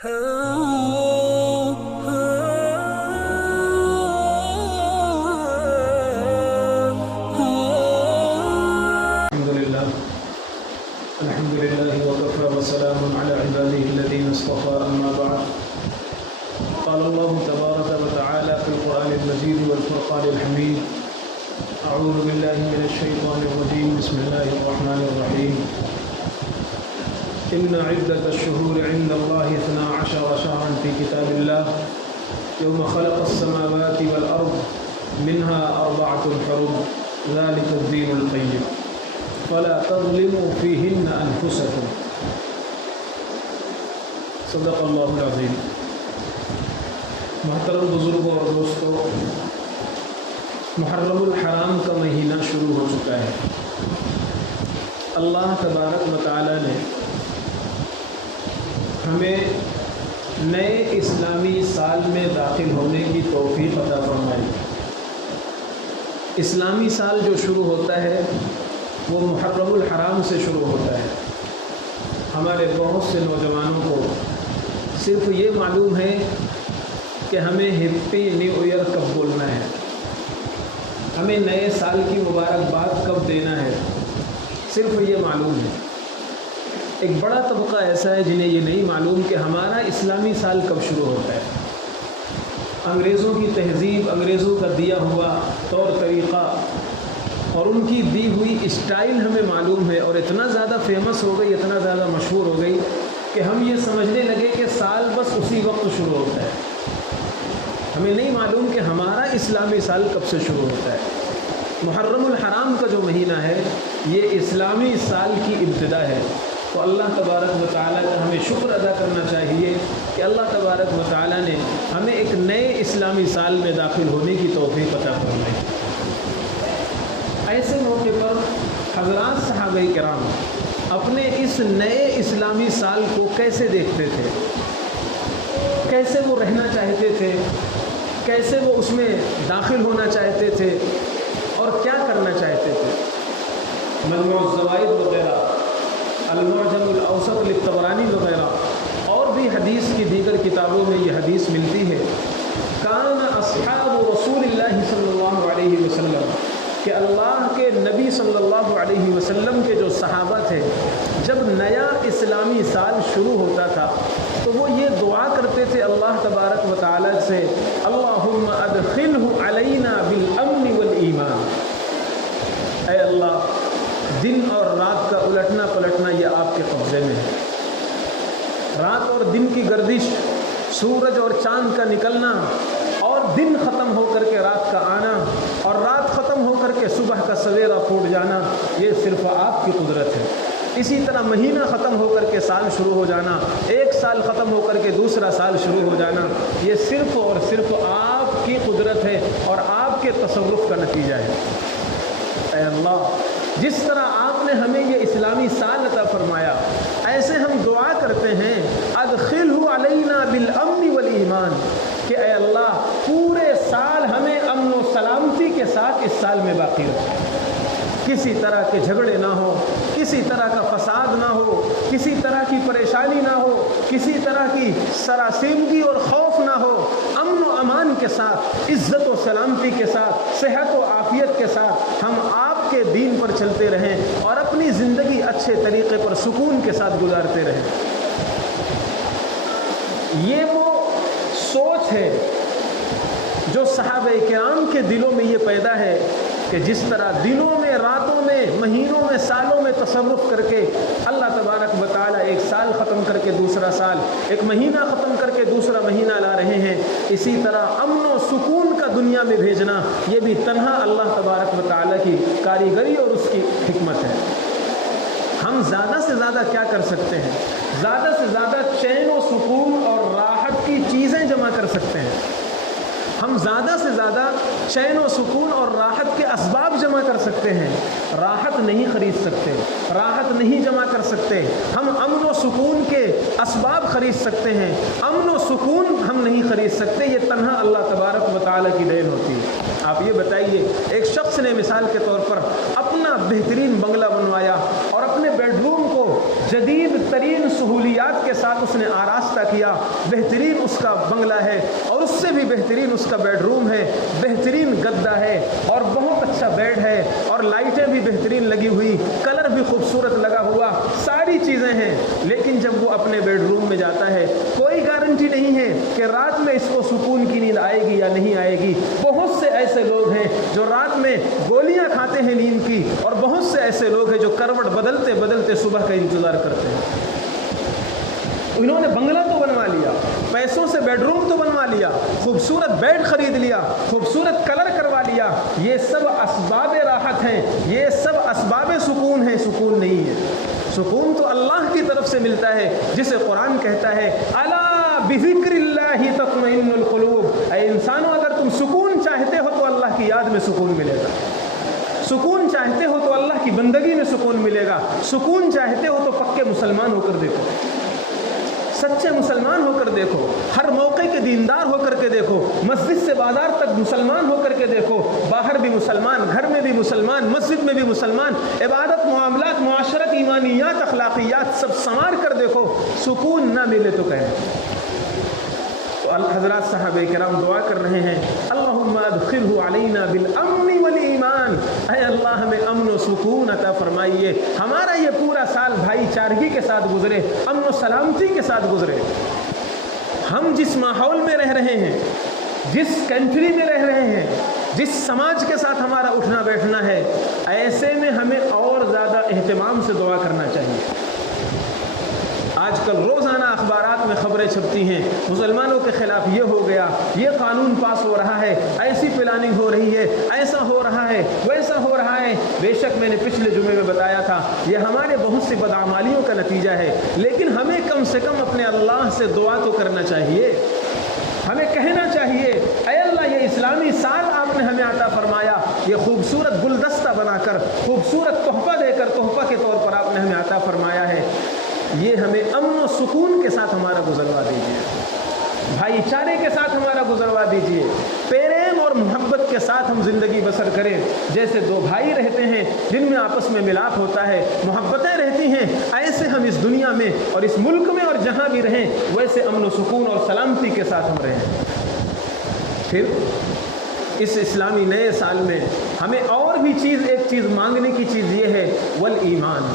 الحمد لله وكفى وسلام على عباده الذين اصطفى أما بعد قال الله تبارك وتعالى في القرآن المجيد والفرقان الحميد أعوذ بالله من الشيطان الرجيم بسم الله الرحمن الرحيم إن عدة الشهور عند الله 12 شهرا في كتاب الله يوم خلق السماوات والأرض منها 4 حرم ذلك الدين القيم فلا تظلموا فيهن أنفسكم صدق اللہ العظیم۔ محترم بزرگوں اور دوستوں، محرم الحرام کا مہینہ شروع ہو چکا ہے۔ اللہ تبارک و تعالی نے ہمیں نئے اسلامی سال میں داخل ہونے کی توفیق عطا فرمائی۔ اسلامی سال جو شروع ہوتا ہے وہ محرم الحرام سے شروع ہوتا ہے۔ ہمارے بہت سے نوجوانوں کو صرف یہ معلوم ہے کہ ہمیں ہیپی نیو ایئر کب بولنا ہے، ہمیں نئے سال کی مبارکباد کب دینا ہے، صرف یہ معلوم ہے۔ ایک بڑا طبقہ ایسا ہے جنہیں یہ نہیں معلوم کہ ہمارا اسلامی سال کب شروع ہوتا ہے۔ انگریزوں کی تہذیب، انگریزوں کا دیا ہوا طور طریقہ اور ان کی دی ہوئی اسٹائل ہمیں معلوم ہے، اور اتنا زیادہ فیمس ہو گئی، اتنا زیادہ مشہور ہو گئی کہ ہم یہ سمجھنے لگے کہ سال بس اسی وقت شروع ہوتا ہے۔ ہمیں نہیں معلوم کہ ہمارا اسلامی سال کب سے شروع ہوتا ہے۔ محرم الحرام کا جو مہینہ ہے یہ اسلامی سال کی ابتدا ہے۔ تو اللہ تبارک و تعالیٰ کا ہمیں شکر ادا کرنا چاہیے کہ اللہ تبارک و تعالیٰ نے ہمیں ایک نئے اسلامی سال میں داخل ہونے کی توفیق عطا فرمائی۔ ایسے موقع پر حضرات صحابہ کرام اپنے اس نئے اسلامی سال کو کیسے دیکھتے تھے، کیسے وہ رہنا چاہتے تھے، کیسے وہ اس میں داخل ہونا چاہتے تھے اور کیا کرنا چاہتے تھے۔ مجموع الزوائد وغیرہ، المعجم الاوسط للطبرانی وغیرہ اور بھی حدیث کی دیگر کتابوں میں یہ حدیث ملتی ہے۔ کان اصحاب رسول اللہ صلی اللہ علیہ وسلم، کہ اللہ کے نبی صلی اللہ علیہ وسلم کے جو صحابہ تھے، جب نیا اسلامی سال شروع ہوتا تھا تو وہ یہ دعا کرتے تھے اللہ تبارک و تعالی سے، اللہم ادخلہ علینا بالامن والایمان۔ اے اللہ، دن اور رات کا الٹنا پلٹنا یہ آپ کے قبضے میں ہے۔ رات اور دن کی گردش، سورج اور چاند کا نکلنا اور دن ختم ہو کر کے رات کا آنا اور رات ختم ہو کر کے صبح کا سویرا پھوٹ جانا، یہ صرف آپ کی قدرت ہے۔ اسی طرح مہینہ ختم ہو کر کے سال شروع ہو جانا، ایک سال ختم ہو کر کے دوسرا سال شروع ہو جانا، یہ صرف اور صرف آپ کی قدرت ہے اور آپ کے تصرف کا نتیجہ ہے۔ اے اللہ، جس طرح آپ نے ہمیں یہ اسلامی سال عطا فرمایا، ایسے ہم دعا کرتے ہیں ادخلہ علینا بالامن والایمان، کہ اے اللہ پورے سال ہمیں امن و سلامتی کے ساتھ اس سال میں باقی رکھیں، کسی طرح کے جھگڑے نہ ہو، کسی طرح کا فساد نہ ہو، کسی طرح کی پریشانی نہ ہو، کسی طرح کی سراسیمگی اور خوف نہ ہو، امن و امان کے ساتھ، عزت و سلامتی کے ساتھ، صحت و عافیت کے ساتھ ہم آپ کے دین پر چلتے رہیں اور اپنی زندگی اچھے طریقے پر سکون کے ساتھ گزارتے رہیں۔ یہ وہ سوچ ہے جو صحابہ کرام کے دلوں میں یہ پیدا ہے کہ جس طرح دنوں میں، راتوں میں، مہینوں میں، سالوں میں تصرف کر کے اللہ تبارک و تعالیٰ ایک سال ختم کر کے دوسرا سال، ایک مہینہ ختم کر کے دوسرا مہینہ لا رہے ہیں، اسی طرح امن و سکون کا دنیا میں بھیجنا یہ بھی تنہا اللہ تبارک و تعالیٰ کی کاریگری اور اس کی حکمت ہے۔ ہم زیادہ سے زیادہ کیا کر سکتے ہیں؟ زیادہ سے زیادہ چین و سکون اور راحت کی چیزیں جمع کر سکتے ہیں۔ ہم زیادہ سے زیادہ چین و سکون اور راحت کے اسباب جمع کر سکتے ہیں، راحت نہیں خرید سکتے، راحت نہیں جمع کر سکتے۔ ہم امن و سکون کے اسباب خرید سکتے ہیں، امن و سکون ہم نہیں خرید سکتے، یہ تنہا اللہ تبارک و تعالیٰ کی دین ہوتی ہے۔ آپ یہ بتائیے، ایک شخص نے مثال کے طور پر اپنا بہترین بنگلہ بنوایا اور اپنے بیڈ روم کو جدید ترین سہولیات کے ساتھ اس نے آراستہ کیا، بہترین اس کا بنگلہ ہے اور اس سے بھی بہترین اس کا بیڈ روم ہے، بہترین گدا ہے اور بہت اچھا بیڈ ہے اور لائٹیں بھی بہترین لگی ہوئی، کلر بھی خوبصورت لگا ہوا، ساری چیزیں ہیں، لیکن جب وہ اپنے بیڈ روم میں جاتا ہے کوئی گارنٹی نہیں ہے کہ رات میں اس کو سکون کی نیند آئے گی یا نہیں آئے گی۔ بہت سے ایسے لوگ ہیں جو رات میں گولیاں کھاتے ہیں نیند کی، اور بہت سے ایسے لوگ ہیں جو کروٹ بدلتے بدلتے صبح کا انتظار کرتے ہیں۔ انہوں نے بنگلہ تو بنوا لیا، پیسوں سے بیڈ روم تو بنوا لیا، خوبصورت بیڈ خرید لیا، خوبصورت کلر کروا لیا، یہ سب اسباب راحت ہیں، یہ سب اسباب سکون ہیں، سکون نہیں ہے۔ سکون تو اللہ کی طرف سے ملتا ہے، جسے قرآن کہتا ہے الا بذکر اللہ تطمئن القلوب، اے انسانوں اگر تم سکون چاہتے ہو تو اللہ کی یاد میں سکون ملے گا، سکون چاہتے ہو تو اللہ کی بندگی میں سکون ملے گا، سکون چاہتے ہو تو پکے مسلمان ہو کر دیکھو، سچے مسلمان ہو کر دیکھو، ہر موقع کے دیندار ہو کر کے دیکھو، مسجد سے بازار تک مسلمان ہو کر کے دیکھو، باہر بھی مسلمان، گھر میں بھی مسلمان، مسجد میں بھی مسلمان، عبادت، معاملات، معاشرت، ایمانیات، اخلاقیات سب سنوار کر دیکھو، سکون نہ ملے تو کہیں۔ تو حضرات صحابہ کرام دعا کر رہے ہیں اللہم ادخلہ علینا بالامن والایمان، اے اللہ ہمیں امن و سکون عطا فرمائیے، ہمارا یہ پورا سال بھائی چارگی کے ساتھ گزرے، امن و سلامتی کے ساتھ گزرے۔ ہم جس ماحول میں رہ رہے ہیں، جس کنٹری میں رہ رہے ہیں، جس سماج کے ساتھ ہمارا اٹھنا بیٹھنا ہے، ایسے میں ہمیں اور زیادہ اہتمام سے دعا کرنا چاہیے۔ آج کل روزانہ اخبارات میں خبریں چھپتی ہیں، مسلمانوں کے خلاف یہ ہو گیا، یہ قانون پاس ہو رہا ہے، ایسی پلاننگ ہو رہی ہے، ایسا ہو رہا ہے، ویسا ہو رہا ہے۔ بے شک میں نے پچھلے جمعے میں بتایا تھا یہ ہمارے بہت سی بدعمالیوں کا نتیجہ ہے، لیکن ہمیں کم سے کم اپنے اللہ سے دعا تو کرنا چاہیے، ہمیں کہنا چاہیے اے اللہ یہ اسلامی سال آپ نے ہمیں عطا فرمایا، یہ خوبصورت گلدستہ بنا کر، خوبصورت تحفہ دے کر، تحفہ کے طور پر آپ نے ہمیں عطا فرمایا ہے، یہ ہمیں امن و سکون کے ساتھ ہمارا گزروا دیجیے، بھائی چارے کے ساتھ ہمارا گزروا دیجیے، پریم اور محبت کے ساتھ ہم زندگی بسر کریں، جیسے دو بھائی رہتے ہیں جن میں آپس میں ملاپ ہوتا ہے، محبتیں رہتی ہیں، ایسے ہم اس دنیا میں اور اس ملک میں اور جہاں بھی رہیں ویسے امن و سکون اور سلامتی کے ساتھ ہم رہیں۔ پھر اس اسلامی نئے سال میں ہمیں اور بھی ایک چیز مانگنے کی چیز یہ ہے والایمان،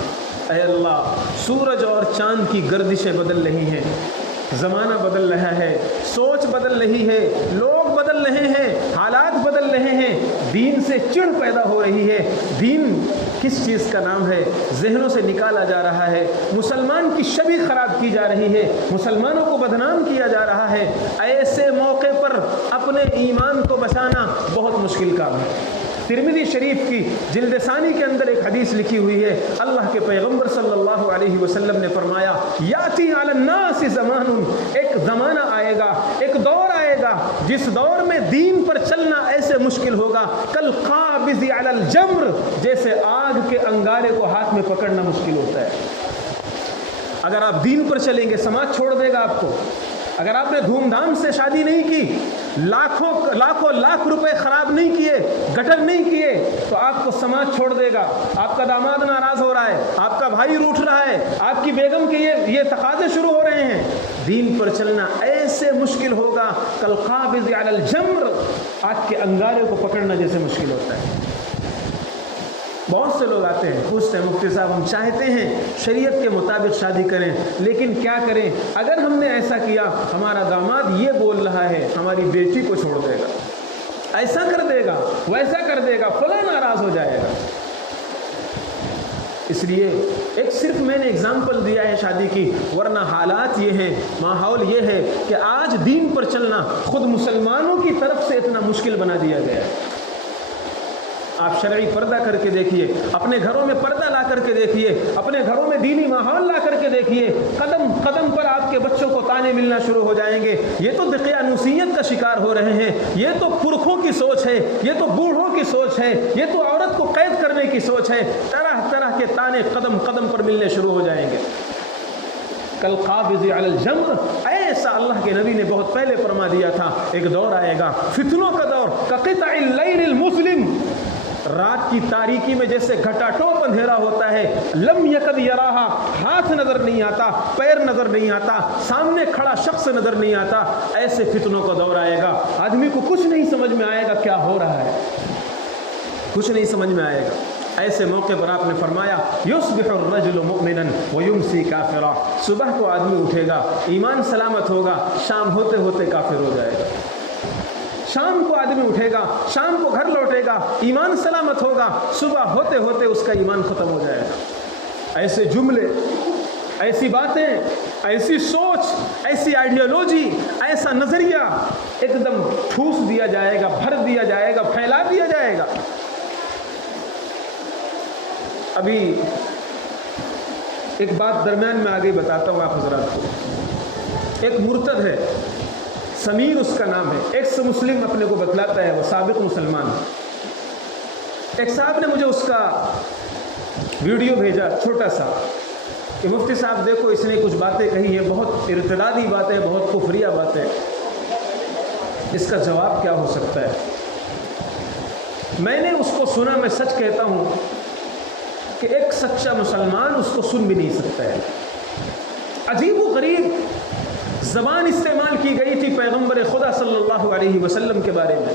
اے اللہ سورج اور چاند کی گردشیں بدل رہی ہیں، زمانہ بدل رہا ہے، سوچ بدل رہی ہے، لوگ بدل رہے ہیں، حالات بدل رہے ہیں، دین سے چڑ پیدا ہو رہی ہے، دین کس چیز کا نام ہے ذہنوں سے نکالا جا رہا ہے، مسلمان کی شبیہ خراب کی جا رہی ہے، مسلمانوں کو بدنام کیا جا رہا ہے، ایسے موقع پر اپنے ایمان کو بچانا بہت مشکل کام ہے۔ ترمذی شریف کی جلد ثانی کے اندر ایک حدیث لکھی ہوئی ہے، اللہ کے پیغمبر صلی اللہ علیہ وسلم نے فرمایا یاتی علی الناس زمان، ایک زمانہ آئے گا، ایک دور آئے گا جس دور میں دین پر چلنا ایسے مشکل ہوگا کالقابض علی الجمر، جیسے آگ کے انگارے کو ہاتھ میں پکڑنا مشکل ہوتا ہے۔ اگر آپ دین پر چلیں گے سماج چھوڑ دے گا آپ کو، اگر آپ نے دھوم دھام سے شادی نہیں کی، لاکھوں لاکھ روپے خراب نہیں کیے، گٹر نہیں کیے، تو آپ کو سماج چھوڑ دے گا، آپ کا داماد ناراض ہو رہا ہے، آپ کا بھائی روٹھ رہا ہے، آپ کی بیگم کے یہ تقاضے شروع ہو رہے ہیں، دین پر چلنا ایسے مشکل ہوگا کالقابض علی الجمر، آگ کے انگارے کو پکڑنا جیسے مشکل ہوتا ہے۔ بہت سے لوگ آتے ہیں پوچھتے ہیں مفتی صاحب ہم چاہتے ہیں شریعت کے مطابق شادی کریں لیکن کیا کریں، اگر ہم نے ایسا کیا ہمارا داماد یہ بول رہا ہے ہماری بیٹی کو چھوڑ دے گا، ایسا کر دے گا، ویسا کر دے گا، فلاں ناراض ہو جائے گا۔ اس لیے ایک صرف میں نے اگزامپل دیا ہے شادی کی، ورنہ حالات یہ ہیں، ماحول یہ ہے کہ آج دین پر چلنا خود مسلمانوں کی طرف سے اتنا مشکل بنا دیا گیا ہے۔ آپ شرعی پردہ کر کے دیکھیے، اپنے گھروں میں پردہ لا کر کے دیکھیے، اپنے گھروں میں دینی ماحول لا کر کے دیکھیے، قدم قدم پر آپ کے بچوں کو تانے ملنا شروع ہو جائیں گے، یہ تو دقیانوسیت کا شکار ہو رہے ہیں، یہ تو پرکھوں کی سوچ ہے، یہ تو بوڑھوں کی سوچ ہے، یہ تو عورت کو قید کرنے کی سوچ ہے، طرح طرح کے تانے قدم قدم پر ملنے شروع ہو جائیں گے۔ کالقابض علی الجمر، ایسا اللہ کے نبی نے بہت پہلے فرما دیا تھا، ایک دور آئے گا فتنوں کا دور، کقطع اللیل المظلم، رات کی تاریکی میں جیسے گھٹاٹوپ اندھیرا ہوتا ہے، لم یکد یراہا، ہاتھ نظر نہیں آتا، پیر نظر نہیں آتا، سامنے کھڑا شخص نظر نہیں آتا، ایسے فتنوں کا دور آئے گا، آدمی کو کچھ نہیں سمجھ میں آئے گا کیا ہو رہا ہے، کچھ نہیں سمجھ میں آئے گا۔ ایسے موقع پر آپ نے فرمایا یصبح الرجل مؤمنا ویمسی کافرا، صبح کو آدمی اٹھے گا ایمان سلامت ہوگا، شام ہوتے ہوتے کافر ہو جائے گا۔ شام کو آدمی اٹھے گا، شام کو گھر لوٹے گا، ایمان سلامت ہوگا، صبح ہوتے ہوتے اس کا ایمان ختم ہو جائے گا۔ ایسے جملے، ایسی باتیں، ایسی سوچ، ایسی آئیڈیالوجی، ایسا نظریہ ایک دم ٹھوس دیا جائے گا، بھر دیا جائے گا، پھیلا دیا جائے گا۔ ابھی ایک بات درمیان میں آگے بتاتا ہوں آپ حضرات کو۔ ایک مرتد ہے، سمیر اس کا نام ہے، ایکس مسلم اپنے کو بتلاتا ہے، وہ سابق مسلمان۔ ایک صاحب نے مجھے اس کا ویڈیو بھیجا چھوٹا سا کہ مفتی صاحب دیکھو اس نے کچھ باتیں کہی ہیں، بہت ارتدادی باتیں، بہت کفریہ باتیں، اس کا جواب کیا ہو سکتا ہے؟ میں نے اس کو سنا، میں سچ کہتا ہوں کہ ایک سچا مسلمان اس کو سن بھی نہیں سکتا ہے۔ عجیب و غریب زبان استعمال کی گئی تھی پیغمبر خدا صلی اللہ علیہ وسلم کے بارے میں،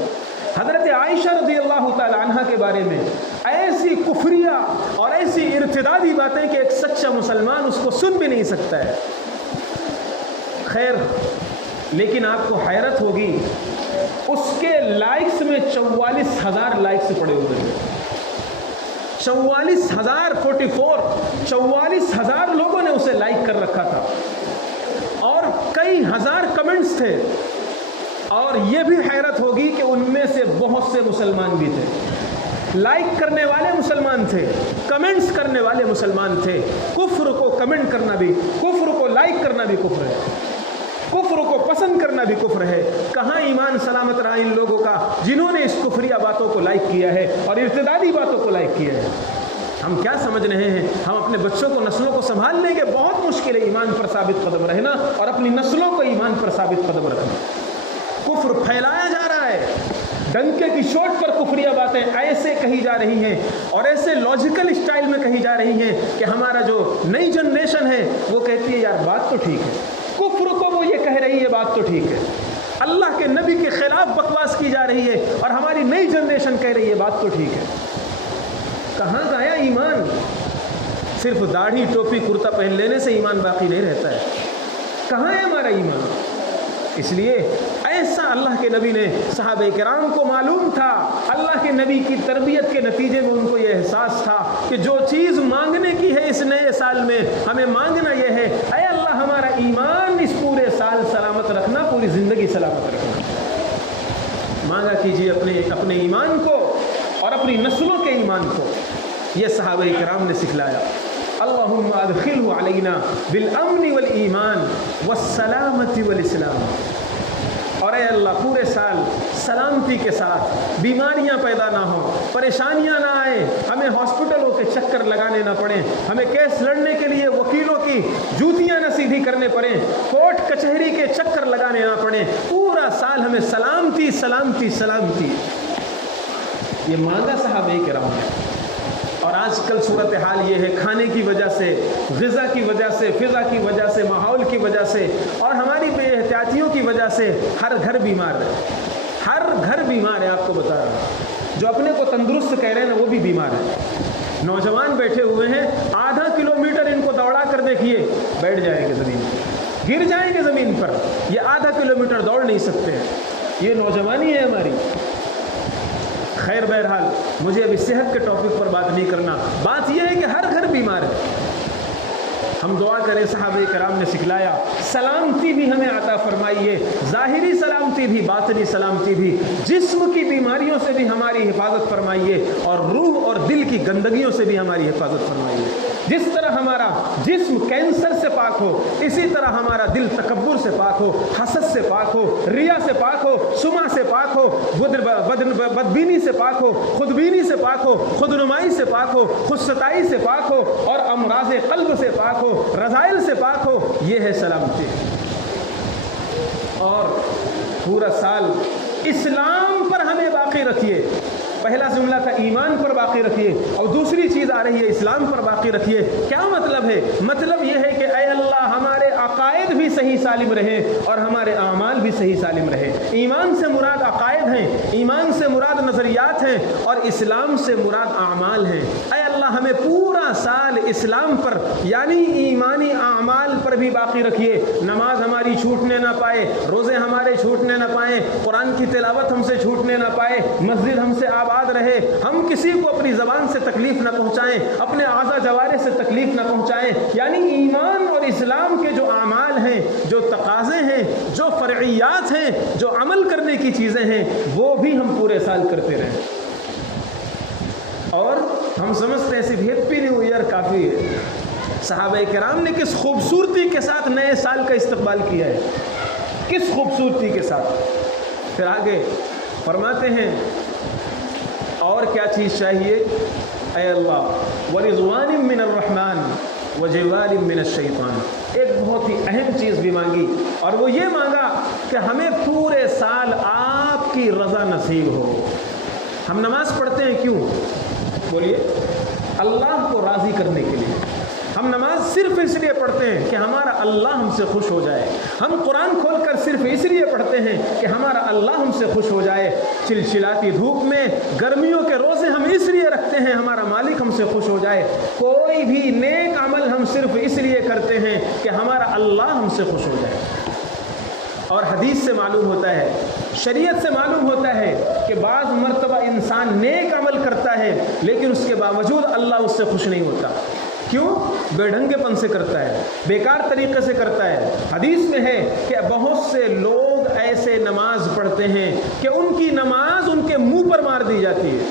حضرت عائشہ رضی اللہ تعالی عنہ کے بارے میں، ایسی کفریہ اور ایسی ارتدادی باتیں کہ ایک سچا مسلمان اس کو سن بھی نہیں سکتا ہے۔ خیر، لیکن آپ کو حیرت ہوگی اس کے لائکس میں 44,000 لائکس پڑے ہوئے ہیں۔ 44,000 لوگوں نے اسے لائک کر رکھا تھا اور کئی ہزار کمنٹس تھے، اور یہ بھی حیرت ہوگی کہ ان میں سے بہت سے مسلمان بھی تھے۔ لائک کرنے والے مسلمان تھے، کمنٹس کرنے والے مسلمان تھے۔ کفر کو کمنٹ کرنا بھی، کفر کو لائک کرنا بھی کفر ہے، کفر کو پسند کرنا بھی کفر ہے۔ کہاں ایمان سلامت رہا ان لوگوں کا جنہوں نے اس کفریہ باتوں کو لائک کیا ہے اور ارتدادی باتوں کو لائک کیا ہے۔ ہم کیا سمجھ رہے ہیں؟ ہم اپنے بچوں کو، نسلوں کو سنبھال لیں گے؟ بہت مشکل ہے ایمان پر ثابت قدم رہنا اور اپنی نسلوں کو ایمان پر ثابت قدم رکھنا۔ کفر پھیلایا جا رہا ہے، ڈنکے کی چوٹ پر کفریہ باتیں ایسے کہی جا رہی ہیں اور ایسے لاجیکل اسٹائل میں کہی جا رہی ہیں کہ ہمارا جو نئی جنریشن ہے وہ کہتی ہے یار بات تو ٹھیک ہے، کفر کو وہ یہ کہہ رہی ہے بات تو ٹھیک ہے، اللہ کے نبی کے خلاف بکواس کی جا رہی ہے اور ہماری نئی جنریشن کہہ رہی ہے بات تو ٹھیک ہے۔ کہاں گیا ایمان؟ صرف داڑھی ٹوپی کرتا پہن لینے سے ایمان باقی نہیں رہتا ہے۔ کہاں ہے ہمارا ایمان؟ اس لیے ایسا اللہ کے نبی نے، صحابہ کرام کو معلوم تھا، اللہ کے نبی کی تربیت کے نتیجے میں ان کو یہ احساس تھا کہ جو چیز مانگنے کی ہے اس نئے سال میں، ہمیں مانگنا یہ ہے، اے اللہ ہمارا ایمان اس پورے سال سلامت رکھنا، پوری زندگی سلامت رکھنا۔ مانگا کیجیے اپنے ایمان کو اور اپنی نسلوں کے ایمان کو۔ یہ صحابہ کرام نے سکھلایا۔ اللہم ادخلہ علینا بالامن والایمان والسلامت والاسلام۔ اور اے اللہ پورے سال سلامتی کے ساتھ، بیماریاں پیدا نہ ہوں، پریشانیاں نہ آئیں، ہمیں ہاسپٹلوں کے چکر لگانے نہ پڑیں، ہمیں کیس لڑنے کے لیے وکیلوں کی جوتیاں نہ سیدھی کرنے پڑیں، کورٹ کچہری کے چکر لگانے نہ پڑیں، پورا سال ہمیں سلامتی سلامتی سلامتی۔ یہ مانگا صحابہ کرام نے۔ اور آج کل صورتحال یہ ہے، کھانے کی وجہ سے، غذا کی وجہ سے، فضا کی وجہ سے، ماحول کی وجہ سے اور ہماری بے احتیاطیوں کی وجہ سے ہر گھر بیمار ہے، ہر گھر بیمار ہے۔ آپ کو بتا رہا ہوں، جو اپنے کو تندرست کہہ رہے ہیں نا وہ بھی بیمار ہے۔ نوجوان بیٹھے ہوئے ہیں، آدھا کلومیٹر ان کو دوڑا کر دیکھیے، بیٹھ جائیں گے زمین پر، گر جائیں گے زمین پر۔ یہ آدھا کلومیٹر دوڑ نہیں سکتے ہیں، یہ نوجوانی ہے ہماری۔ خیر بہرحال مجھے ابھی صحت کے ٹاپک پر بات نہیں کرنا، بات یہ ہے کہ ہر گھر بیمار ہے۔ ہم دعا کریں، صحابہ کرام نے سکھلایا، سلامتی بھی ہمیں عطا فرمائیے، ظاہری سلامتی بھی، باطنی سلامتی بھی، جسم کی بیماریوں سے بھی ہماری حفاظت فرمائیے اور روح اور دل کی گندگیوں سے بھی ہماری حفاظت فرمائیے۔ جس طرح ہمارا جسم کینسر سے پاک ہو، اسی طرح ہمارا دل تکبر سے پاک ہو، حسد سے پاک ہو، ریا سے پاک ہو، سمع سے پاک ہو، بدبینی سے پاک ہو، خودبینی سے پاک ہو، خودنمائی سے پاک ہو، خود ستائی سے پاک ہو اور امراض قلب سے پاک ہو، رذائل سے پاک ہو۔ یہ ہے سلامتی۔ اور پورا سال اسلام پر ہمیں باقی رکھیے، پہلا جملہ تھا ایمان پر باقی رکھیے، اور دوسری چیز آ رہی ہے اسلام پر باقی رکھیے۔ کیا مطلب ہے؟ مطلب یہ ہے کہ اے اللہ ہمارے عقائد بھی صحیح سالم رہے اور ہمارے اعمال بھی صحیح سالم رہے۔ ایمان سے مراد عقائد ہیں، ایمان سے مراد نظریات ہیں، اور اسلام سے مراد اعمال ہیں۔ اے اللہ ہمیں پورا سال اسلام پر یعنی ایمانی اعمال پر بھی باقی رکھیے، نماز ہماری چھوٹنے نہ پائے، روزے ہمارے چھوٹنے نہ پائیں، قرآن کی تلاوت ہم سے چھوٹنے نہ پائے، مسجد ہم سے آباد رہے، ہم کسی کو اپنی زبان سے تکلیف نہ پہنچائیں، اپنے اعضاء جوارح سے تکلیف نہ پہنچائیں۔ یعنی ایمان اور اسلام کے جو اعمال ہیں، جو تقاضے ہیں، جو فرعیات ہیں، جو عمل کرنے کی چیزیں ہیں، وہ بھی ہم پورے سال کرتے رہیں۔ اور ہم سمجھتے ہیں صرف ہیپی نیو ایئر کافی ہے۔ صحابہ کرام نے کس خوبصورتی کے ساتھ نئے سال کا استقبال کیا ہے، کس خوبصورتی کے ساتھ۔ پھر آگے فرماتے ہیں اور کیا چیز چاہیے؟ اے اللہ ورضوان من الرحمن وجوار من الشیطان، ایک بہت ہی اہم چیز بھی مانگی، اور وہ یہ مانگا کہ ہمیں پورے سال آپ کی رضا نصیب ہو۔ ہم نماز پڑھتے ہیں کیوں؟ بولیے، اللہ کو راضی کرنے کے لیے۔ ہم نماز صرف اس لیے پڑھتے ہیں کہ ہمارا اللہ ہم سے خوش ہو جائے۔ ہم قرآن کھول کر صرف اس لیے پڑھتے ہیں کہ ہمارا اللہ ہم سے خوش ہو جائے۔ چلچلاتی دھوپ میں گرمیوں کے روزے ہم اس لیے رکھتے ہیں ہمارا مالک ہم سے خوش ہو جائے۔ کوئی بھی نیک عمل ہم صرف اس لیے کرتے ہیں کہ ہمارا اللہ ہم سے خوش ہو جائے۔ اور حدیث سے معلوم ہوتا ہے، شریعت سے معلوم ہوتا ہے کہ بعض مرتبہ انسان نیک عمل کرتا ہے لیکن اس کے باوجود اللہ اس سے خوش نہیں ہوتا۔ کیوں؟ بے ڈھنگے پن سے کرتا ہے، بیکار طریقے سے کرتا ہے۔ حدیث میں ہے کہ بہت سے لوگ ایسے نماز پڑھتے ہیں کہ ان کی نماز ان کے منہ پر مار دی جاتی ہے۔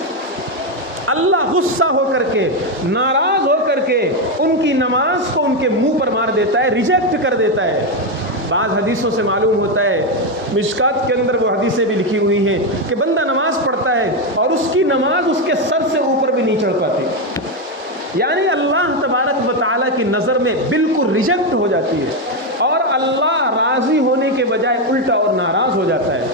اللہ غصہ ہو کر کے، ناراض ہو کر کے ان کی نماز کو ان کے منہ پر مار دیتا ہے، ریجیکٹ کر دیتا ہے۔ بعض حدیثوں سے معلوم ہوتا ہے، مشکات کے اندر وہ حدیثیں بھی لکھی ہوئی ہیں کہ بندہ نماز پڑھتا ہے اور اس کی نماز اس کے سر سے اوپر بھی نہیں چڑھ پاتی، یعنی اللہ تبارک و تعالیٰ کی نظر میں بالکل ریجیکٹ ہو جاتی ہے، اور اللہ راضی ہونے کے بجائے الٹا اور ناراض ہو جاتا ہے۔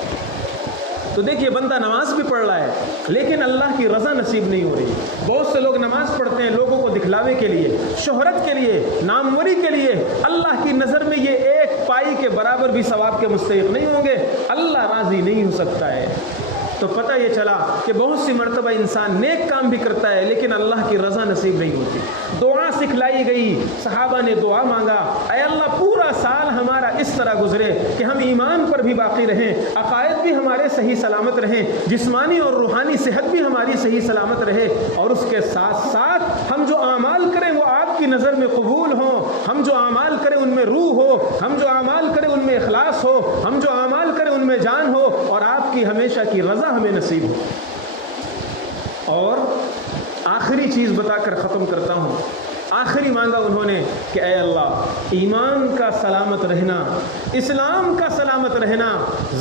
تو دیکھیے بندہ نماز بھی پڑھ رہا ہے لیکن اللہ کی رضا نصیب نہیں ہو رہی۔ بہت سے لوگ نماز پڑھتے ہیں لوگوں کو دکھلاوے کے لیے، شہرت کے لیے، ناموری کے لیے، اللہ کی نظر میں یہ ایک پائی کے برابر بھی ثواب کے مستحق نہیں ہوں گے، اللہ راضی نہیں ہو سکتا ہے۔ تو پتہ یہ چلا کہ بہت سی مرتبہ انسان نیک کام بھی کرتا ہے لیکن اللہ کی رضا نصیب نہیں ہوتی۔ دعا سکھلائی گئی، صحابہ نے دعا مانگا، اے اللہ پورا سال ہمارا اس طرح گزرے کہ ہم ایمان پر بھی باقی رہیں، عقائد بھی ہمارے صحیح سلامت رہیں، جسمانی اور روحانی صحت بھی ہماری صحیح سلامت رہے، اور اس کے ساتھ ساتھ ہم جو اعمال کریں وہ آپ کی نظر میں قبول ہوں، ہم جو اعمال کریں ان میں روح ہو، ہم جو اعمال کریں ان میں اخلاص ہو، ہم جو اعمال کریں ان میں جان ہو، اور آپ کی ہمیشہ کی رضا ہمیں نصیب ہو۔ اور آخری چیز بتا کر ختم کرتا ہوں، آخری مانگا انہوں نے کہ اے اللہ ایمان کا سلامت رہنا، اسلام کا سلامت رہنا،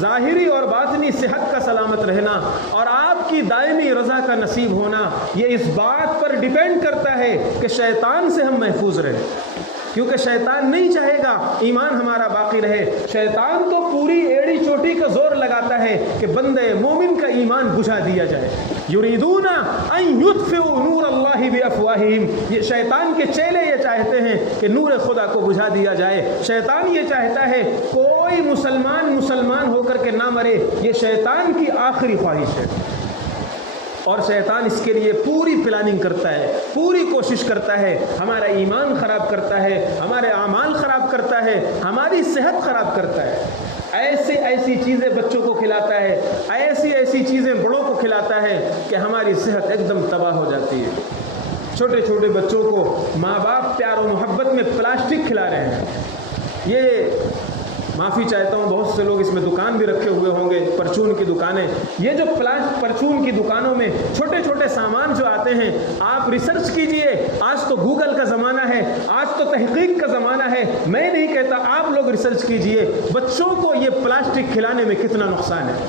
ظاہری اور باطنی صحت کا سلامت رہنا، اور آپ کی دائمی رضا کا نصیب ہونا، یہ اس بات پر ڈیپینڈ کرتا ہے کہ شیطان سے ہم محفوظ رہیں، کیونکہ شیطان نہیں چاہے گا ایمان ہمارا باقی رہے۔ شیطان تو پوری ایڑی چوٹی کا زور لگاتا ہے کہ بندے مومن کا ایمان بجھا دیا جائے۔ یریدون ان یطفئوا نور اللہ بافواہہم، یہ شیطان کے چیلے یہ چاہتے ہیں کہ نور خدا کو بجھا دیا جائے۔ شیطان یہ چاہتا ہے کوئی مسلمان ہو کر کے نہ مرے، یہ شیطان کی آخری خواہش ہے، اور شیطان اس کے لیے پوری پلاننگ کرتا ہے، پوری کوشش کرتا ہے، ہمارا ایمان خراب کرتا ہے، ہمارے اعمال خراب کرتا ہے، ہماری صحت خراب کرتا ہے، ایسی چیزیں بچوں کو کھلاتا ہے، ایسی چیزیں بڑوں کو کھلاتا ہے کہ ہماری صحت ایک دم تباہ ہو جاتی ہے۔ چھوٹے چھوٹے بچوں کو ماں باپ پیار و محبت میں پلاسٹک کھلا رہے ہیں۔ یہ معافی چاہتا ہوں، بہت سے لوگ اس میں دکان بھی رکھے ہوئے ہوں گے، پرچون کی دکانیں، یہ جو پرچون کی دکانوں میں چھوٹے چھوٹے سامان جو آتے ہیں، آپ ریسرچ کیجئے، آج تو گوگل کا زمانہ ہے، آج تو تحقیق کا زمانہ ہے، میں نہیں کہتا، آپ لوگ ریسرچ کیجئے بچوں کو یہ پلاسٹک کھلانے میں کتنا نقصان ہے،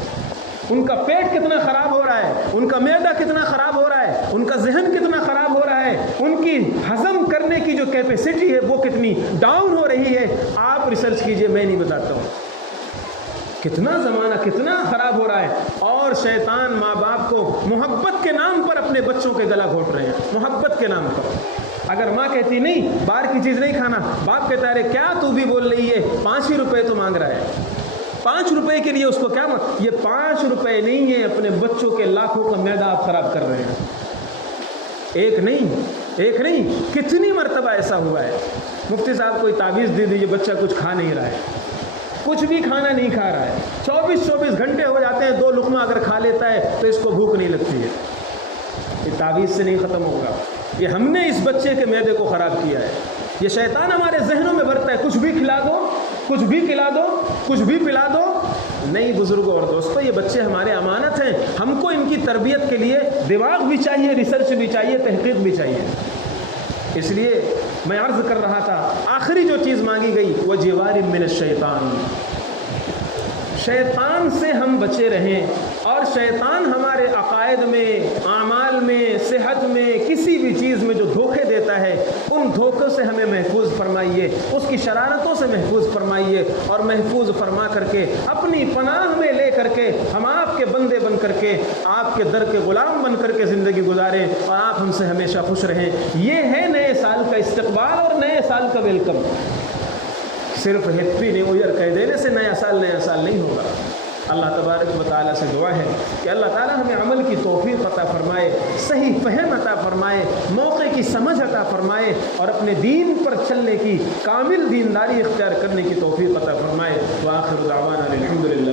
ان کا پیٹ کتنا خراب ہو رہا ہے، ان کا معدہ کتنا خراب ہو رہا ہے، ان کا ذہن کتنا خراب ہو رہا ہے، ان کی ہضم کرنے کی جو کیپیسٹی ہے وہ کتنی ڈاؤن ہو رہی ہے۔ آپ ریسرچ کیجئے، میں نہیں بتاتا ہوں، کتنا زمانہ کتنا خراب ہو رہا ہے، اور شیطان ماں باپ کو محبت کے نام پر اپنے بچوں کے گلا گھونٹ رہے ہیں، محبت کے نام پر۔ اگر ماں کہتی نہیں باہر کی چیز نہیں کھانا، باپ کہتا ہے کیا تو بھی بول رہی ہے، 5 ہی روپے تو مانگ رہا ہے، 5 روپے کے لیے اس کو کیا یہ 5 روپے نہیں ہے، اپنے بچوں کے لاکھوں کا میدہ آپ خراب کر رہے ہیں۔ ایک نہیں کتنی مرتبہ ایسا ہوا ہے، مفتی صاحب کوئی تعویذ دے دیجیے، بچہ کچھ کھا نہیں رہا ہے، کچھ بھی کھانا نہیں کھا رہا ہے، 24 گھنٹے ہو جاتے ہیں، 2 لقمہ اگر کھا لیتا ہے تو اس کو بھوک نہیں لگتی ہے۔ یہ تعویذ سے نہیں ختم ہوگا، یہ ہم نے اس بچے کے معدے کو خراب کیا ہے۔ یہ شیطان ہمارے ذہنوں میں بھرتا ہے، کچھ بھی کھلا دو، کچھ بھی کھلا دو، کچھ بھی پلا دو۔ نہیں بزرگوں اور دوستوں، یہ بچے ہمارے امانت ہیں، ہم کو ان کی تربیت کے لیے دماغ بھی چاہیے، ریسرچ بھی چاہیے، تحقیق بھی چاہیے۔ اس لیے میں عرض کر رہا تھا، آخری جو چیز مانگی گئی وہ جوار من الشیطان، شیطان سے ہم بچے رہیں، اور شیطان ہمارے عقائد میں، اعمال میں، صحت میں، کسی بھی چیز میں جو دھوکے دیتا ہے، ان دھوکوں سے ہمیں محفوظ فرمائیے، اس کی شرارتوں سے محفوظ فرمائیے، اور محفوظ فرما کر کے اپنی پناہ میں لے کر کے ہم آپ کے بندے بن کر کے، آپ کے در کے غلام بن کر کے زندگی گزاریں، اور آپ ہم سے ہمیشہ خوش رہیں۔ یہ ہے نئے سال کا استقبال اور نئے سال کا ویلکم۔ صرف ہیپی نیو ایئر کہہ دینے سے نیا سال نہیں ہوگا۔ اللہ تبارک و تعالیٰ سے دعا ہے کہ اللہ تعالیٰ ہمیں عمل کی توفیق عطا فرمائے، صحیح فہم عطا فرمائے، موقع کی سمجھ عطا فرمائے، اور اپنے دین پر چلنے کی کامل دینداری اختیار کرنے کی توفیق عطا فرمائے۔ وآخر دعوانا الحمدللہ۔